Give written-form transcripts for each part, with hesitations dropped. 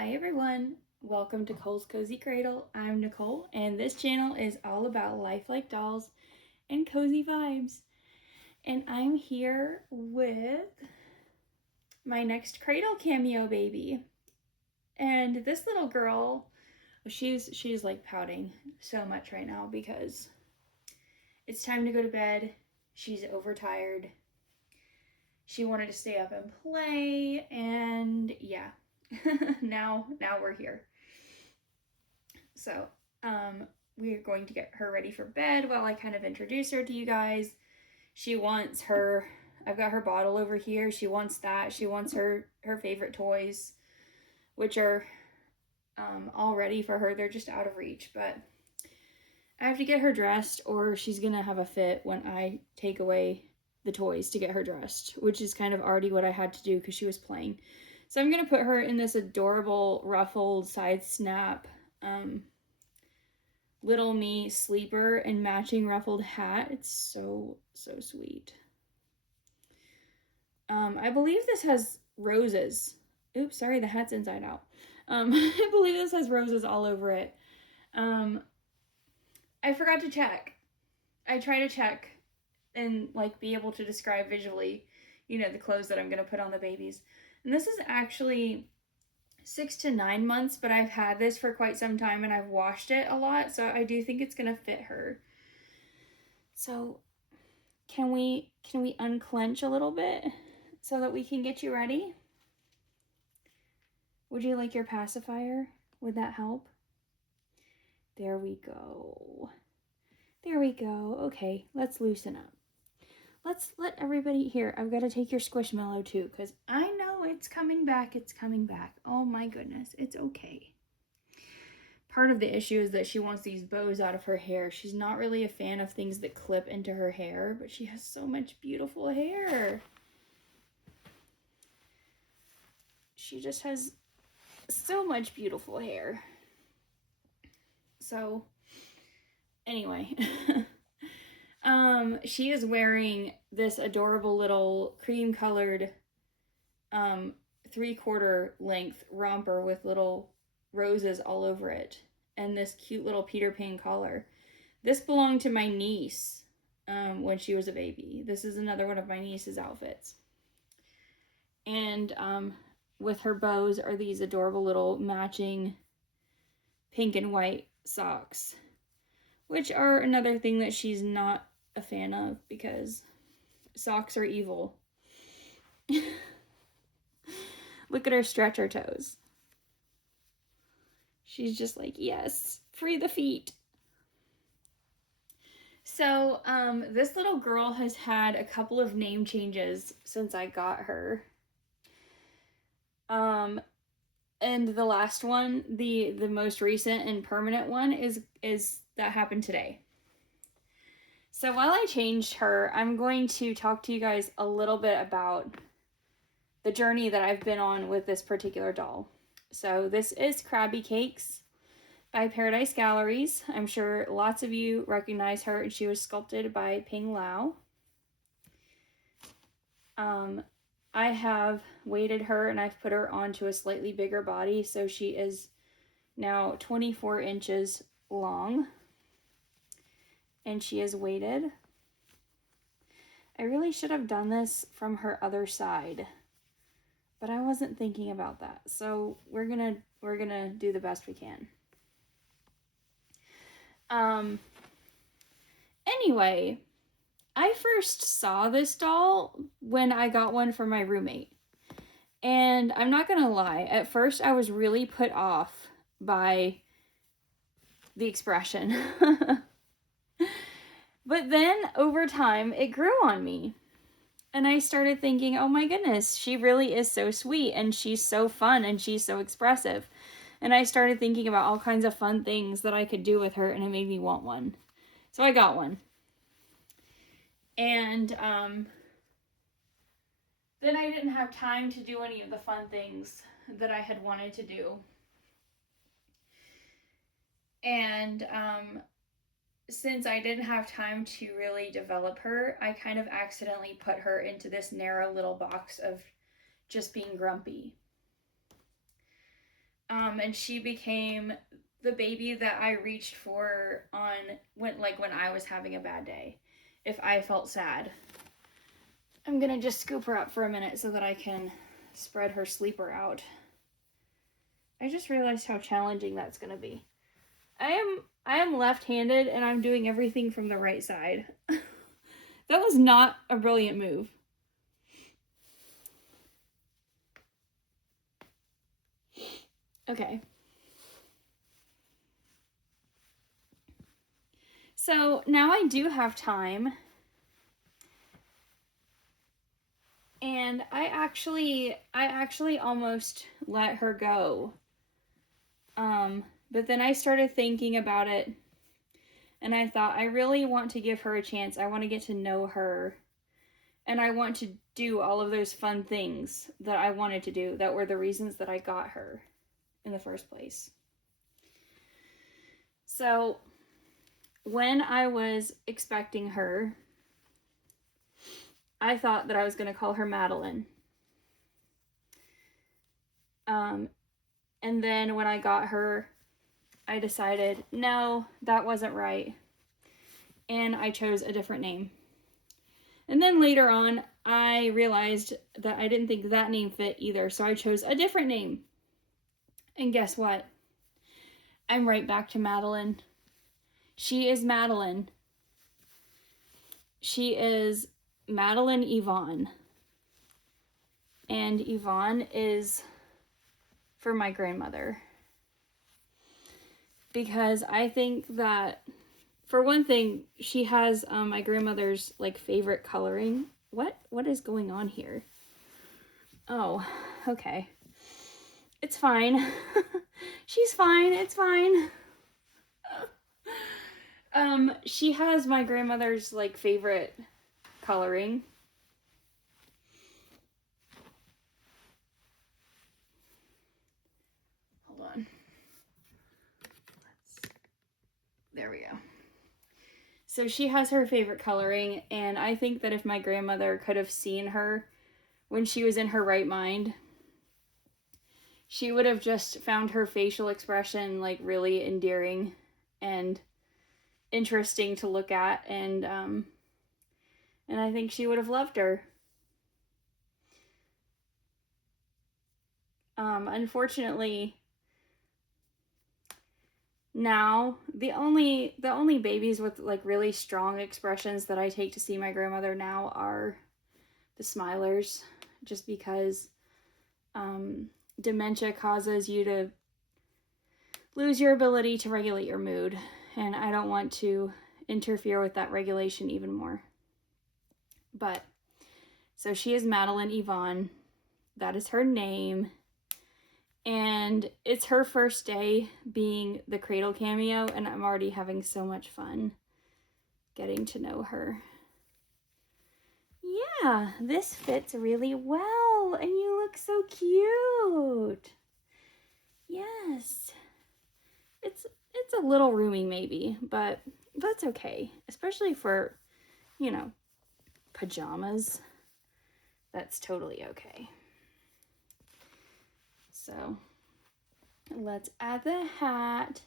Hi everyone, welcome to Cole's Cozy Cradle. I'm Nicole, and this channel is all about lifelike dolls and cozy vibes. And I'm here with my next Cradle Cameo baby. And this little girl, she's like pouting so much right now because it's time to go to bed. She's overtired. She wanted to stay up and play, and yeah. now we're here. So, we're going to get her ready for bed while I kind of introduce her to you guys. She wants I've got her bottle over here. She wants that. She wants her favorite toys, which are all ready for her. They're just out of reach, but I have to get her dressed or she's going to have a fit when I take away the toys to get her dressed, which is kind of already what I had to do because she was playing. So I'm going to put her in this adorable ruffled side snap Little Me sleeper and matching ruffled hat. It's so sweet. I believe this has roses. Oops, sorry, the hat's inside out. I believe this has roses all over it. I forgot to check. I try to check and like be able to describe visually, the clothes that I'm gonna put on the babies. And this is actually 6 to 9 months, but I've had this for quite some time and I've washed it a lot, so I do think it's gonna fit her. So can we unclench a little bit so that we can get you ready? Would you like your pacifier? Would that help? There we go. There we go. Okay, let's loosen up. Let's let everybody here. I've got to take your Squishmallow too, because I know it's coming back. It's coming back. Oh my goodness. It's okay. Part of the issue is that she wants these bows out of her hair. She's not really a fan of things that clip into her hair, but she has so much beautiful hair. She just has so much beautiful hair. So, anyway. She is wearing this adorable little cream-colored 3/4 length romper with little roses all over it, and this cute little Peter Pan collar. This belonged to my niece when she was a baby. This is another one of my niece's outfits. And with her bows are these adorable little matching pink and white socks, which are another thing that she's not a fan of because socks are evil. Look at her stretch her toes. She's just like, yes, free the feet. So, this little girl has had a couple of name changes since I got her. And the last one, the most recent and permanent one is that happened today. So while I changed her, I'm going to talk to you guys a little bit about the journey that I've been on with this particular doll. So this is Crabby Cakes by Paradise Galleries. I'm sure lots of you recognize her, and she was sculpted by Ping Lau. I have weighted her and I've put her onto a slightly bigger body, so she is now 24 inches long. And she is weighted. I really should have done this from her other side, but I wasn't thinking about that. So we're gonna do the best we can. Anyway, I first saw this doll when I got one for my roommate. And I'm not gonna lie, at first I was really put off by the expression. But then over time, it grew on me. And I started thinking, oh my goodness, she really is so sweet and she's so fun and she's so expressive. And I started thinking about all kinds of fun things that I could do with her, and it made me want one. So I got one. And then I didn't have time to do any of the fun things that I had wanted to do. And since I didn't have time to really develop her, I kind of accidentally put her into this narrow little box of just being grumpy. And she became the baby that I reached for on when I was having a bad day. If I felt sad. I'm gonna just scoop her up for a minute so that I can spread her sleeper out. I just realized how challenging that's gonna be. I am left-handed and I'm doing everything from the right side. That was not a brilliant move. Okay. So now I do have time. And I actually almost let her go. But then I started thinking about it and I thought, I really want to give her a chance. I want to get to know her. And I want to do all of those fun things that I wanted to do that were the reasons that I got her in the first place. So when I was expecting her, I thought that I was going to call her Madeline. And then when I got her, I decided, no, that wasn't right. And I chose a different name. And then later on, I realized that I didn't think that name fit either, so I chose a different name. And guess what? I'm right back to Madeline. She is Madeline. She is Madeline Yvonne. And Yvonne is for my grandmother. Because I think that, for one thing, she has my grandmother's favorite coloring. What is going on here? Oh, okay. It's fine. She's fine. It's fine. She has my grandmother's favorite coloring. Hold on. There we go. So she has her favorite coloring, and I think that if my grandmother could have seen her when she was in her right mind, she would have just found her facial expression really endearing and interesting to look at, and I think she would have loved her. Unfortunately, now the only babies with really strong expressions that I take to see my grandmother now are the smilers, just because dementia causes you to lose your ability to regulate your mood, and I don't want to interfere with that regulation even more. But so she is Madeline Yvonne. That is her name. And it's her first day being the Cradle Cameo, and I'm already having so much fun getting to know her. Yeah, this fits really well, and you look so cute. Yes. It's a little roomy maybe, but that's okay. Especially for, pajamas. That's totally okay. So let's add the hat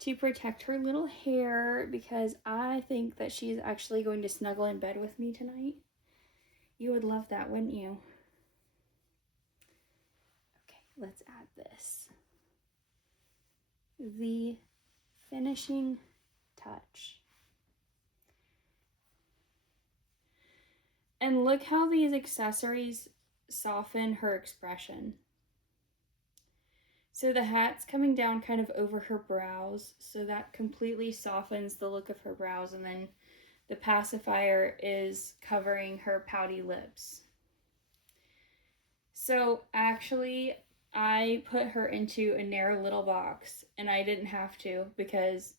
to protect her little hair, because I think that she's actually going to snuggle in bed with me tonight. You would love that, wouldn't you? Okay, let's add this. The finishing touch. And look how these accessories soften her expression. So the hat's coming down kind of over her brows, so that completely softens the look of her brows, and then the pacifier is covering her pouty lips. So actually, I put her into a narrow little box, and I didn't have to, because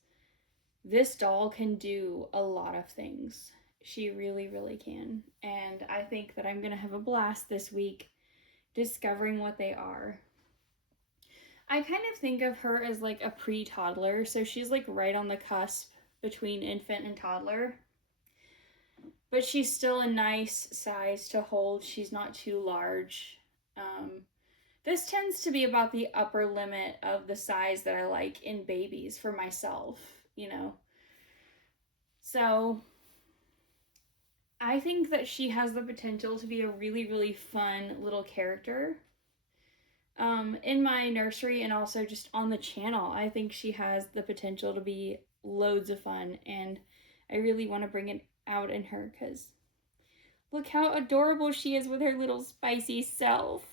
this doll can do a lot of things. She really, really can. And I think that I'm going to have a blast this week discovering what they are. I kind of think of her as a pre-toddler, so she's right on the cusp between infant and toddler. But she's still a nice size to hold. She's not too large. This tends to be about the upper limit of the size that I like in babies for myself, you know. So I think that she has the potential to be a really, really fun little character. In my nursery and also just on the channel, I think she has the potential to be loads of fun, and I really want to bring it out in her because look how adorable she is with her little spicy self.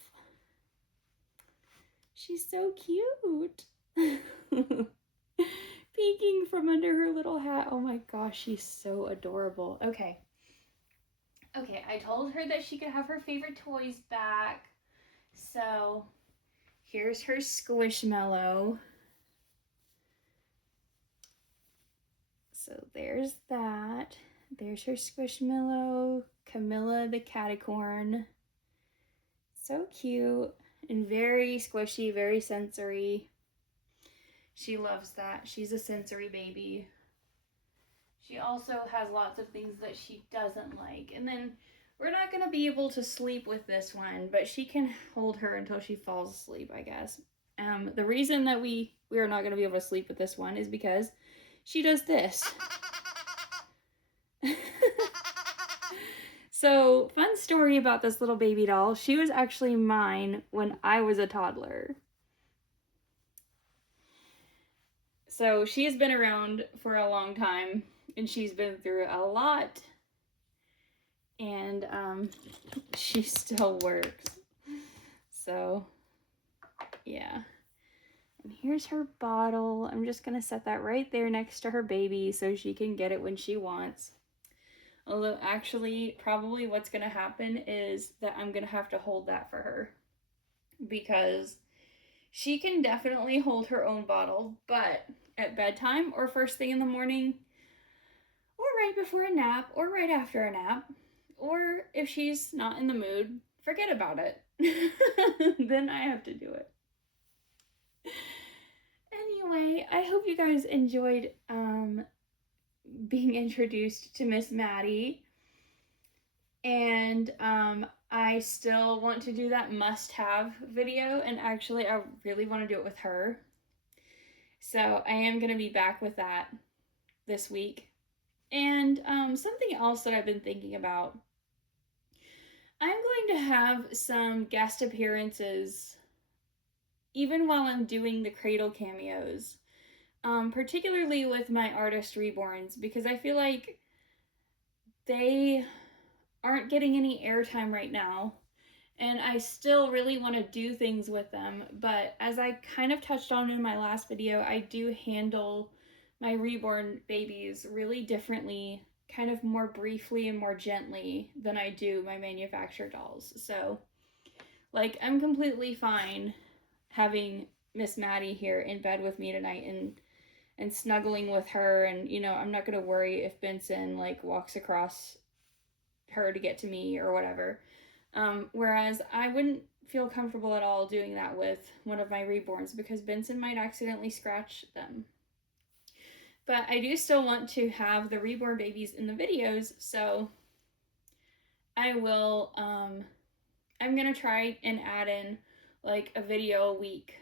She's so cute. Peeking from under her little hat. Oh my gosh, she's so adorable. Okay, I told her that she could have her favorite toys back. So here's her Squishmallow. So there's that. There's her Squishmallow. Camilla the Caticorn. So cute and very squishy, very sensory. She loves that. She's a sensory baby. She also has lots of things that she doesn't like. And then we're not going to be able to sleep with this one, but she can hold her until she falls asleep, I guess. The reason that we are not going to be able to sleep with this one is because she does this. So, fun story about this little baby doll. She was actually mine when I was a toddler. So, she has been around for a long time, and she's been through a lot. And she still works. So, yeah. And here's her bottle. I'm just going to set that right there next to her baby so she can get it when she wants. Although actually, probably what's going to happen is that I'm going to have to hold that for her. Because she can definitely hold her own bottle, but at bedtime or first thing in the morning, or right before a nap, or right after a nap, or if she's not in the mood, forget about it. Then I have to do it. Anyway, I hope you guys enjoyed being introduced to Miss Maddie. And I still want to do that must-have video, and actually I really want to do it with her. So I am going to be back with that this week. And something else that I've been thinking about, I'm going to have some guest appearances even while I'm doing the Cradle cameos, particularly with my artist reborns, because I feel like they aren't getting any airtime right now, and I still really want to do things with them. But as I kind of touched on in my last video, I do handle my reborn babies really differently, kind of more briefly and more gently than I do my manufactured dolls. So, like, I'm completely fine having Miss Maddie here in bed with me tonight and snuggling with her, and, you know, I'm not going to worry if Benson, like, walks across her to get to me or whatever. Whereas I wouldn't feel comfortable at all doing that with one of my reborns because Benson might accidentally scratch them. But I do still want to have the reborn babies in the videos, so I will, I'm going to try and add in like a video a week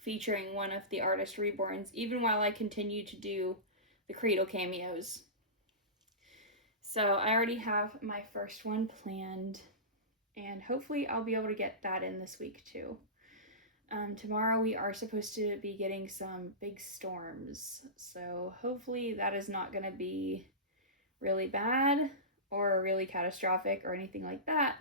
featuring one of the artist reborns, even while I continue to do the Cradle cameos. So I already have my first one planned, and hopefully I'll be able to get that in this week too. Tomorrow we are supposed to be getting some big storms, so hopefully that is not going to be really bad or really catastrophic or anything like that.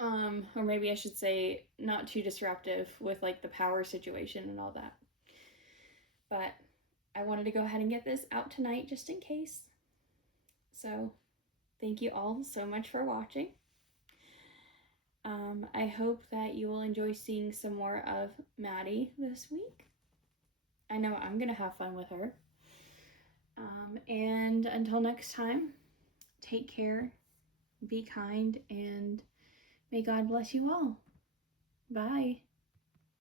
Or maybe I should say not too disruptive with like the power situation and all that. But I wanted to go ahead and get this out tonight just in case. So thank you all so much for watching. I hope that you will enjoy seeing some more of Maddie this week. I know I'm going to have fun with her. And until next time, take care, be kind, and may God bless you all. Bye.